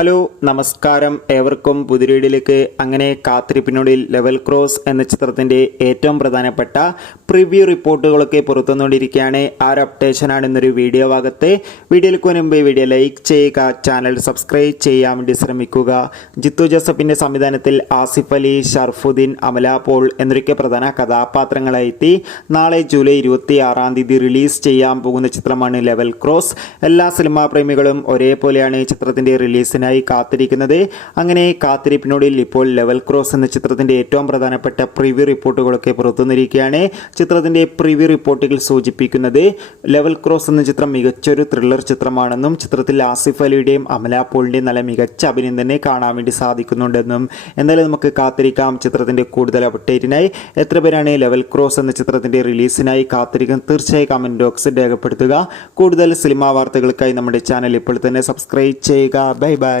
Hello നമസ്കാരം, ഏവർക്കും പുതിരീടിലേക്ക്. അങ്ങനെ കാത്തിരിപ്പിനുള്ളിൽ ലെവൽ ക്രോസ് എന്ന ചിത്രത്തിൻ്റെ ഏറ്റവും പ്രധാനപ്പെട്ട പ്രിവ്യൂ റിപ്പോർട്ടുകളൊക്കെ പുറത്തുവന്നുകൊണ്ടിരിക്കുകയാണ്. ആ ഒരു അപ്ഡേഷനാണ് ഇന്നൊരു വീഡിയോ ഭാഗത്ത്. വീഡിയോയിലേക്ക് മുൻപ് വീഡിയോ ലൈക്ക് ചെയ്യുക, ചാനൽ സബ്സ്ക്രൈബ് ചെയ്യാൻ വേണ്ടി ശ്രമിക്കുക. ജിത്തു ജോസഫിൻ്റെ സംവിധാനത്തിൽ ആസിഫ് അലി, ഷർഫുദ്ദീൻ, അമല പോൾ എന്നൊക്കെ പ്രധാന കഥാപാത്രങ്ങളായി നാളെ ജൂലൈ 26 റിലീസ് ചെയ്യാൻ പോകുന്ന ചിത്രമാണ് ലെവൽ ക്രോസ്. എല്ലാ സിനിമാ പ്രേമികളും ഒരേപോലെയാണ് ചിത്രത്തിൻ്റെ റിലീസിനായി കാത്തിരിക്കുന്നത്. അങ്ങനെ കാത്തിരിപ്പിനോടിൽ ഇപ്പോൾ ലെവൽ ക്രോസ് എന്ന ചിത്രത്തിന്റെ ഏറ്റവും പ്രധാനപ്പെട്ട പ്രിവ്യൂ റിപ്പോർട്ടുകളൊക്കെ പുറത്തുവന്നിരിക്കുകയാണ്. ചിത്രത്തിന്റെ പ്രിവ്യൂ റിപ്പോർട്ടുകൾ സൂചിപ്പിക്കുന്നത് ലെവൽ ക്രോസ് എന്ന ചിത്രം മികച്ചൊരു ത്രില്ലർ ചിത്രമാണെന്നും ചിത്രത്തിൽ ആസിഫ് അലിയുടെയും അമല പോളിന്റെയും നല്ല മികച്ച അഭിനയം തന്നെ കാണാൻ വേണ്ടി സാധിക്കുന്നുണ്ടെന്നും. എന്നാലും നമുക്ക് കാത്തിരിക്കാം ചിത്രത്തിന്റെ കൂടുതൽ അപ്ഡേറ്റിനായി. എത്ര പേരാണ് ലെവൽ ക്രോസ് എന്ന ചിത്രത്തിന്റെ റിലീസിനായി കാത്തിരിക്കുന്നത്? തീർച്ചയായും കമന്റ് ബോക്സിൽ രേഖപ്പെടുത്തുക. കൂടുതൽ സിനിമാ വാർത്തകൾക്കായി നമ്മുടെ ചാനൽ ഇപ്പോൾ തന്നെ സബ്സ്ക്രൈബ് ചെയ്യുക. Bye bye.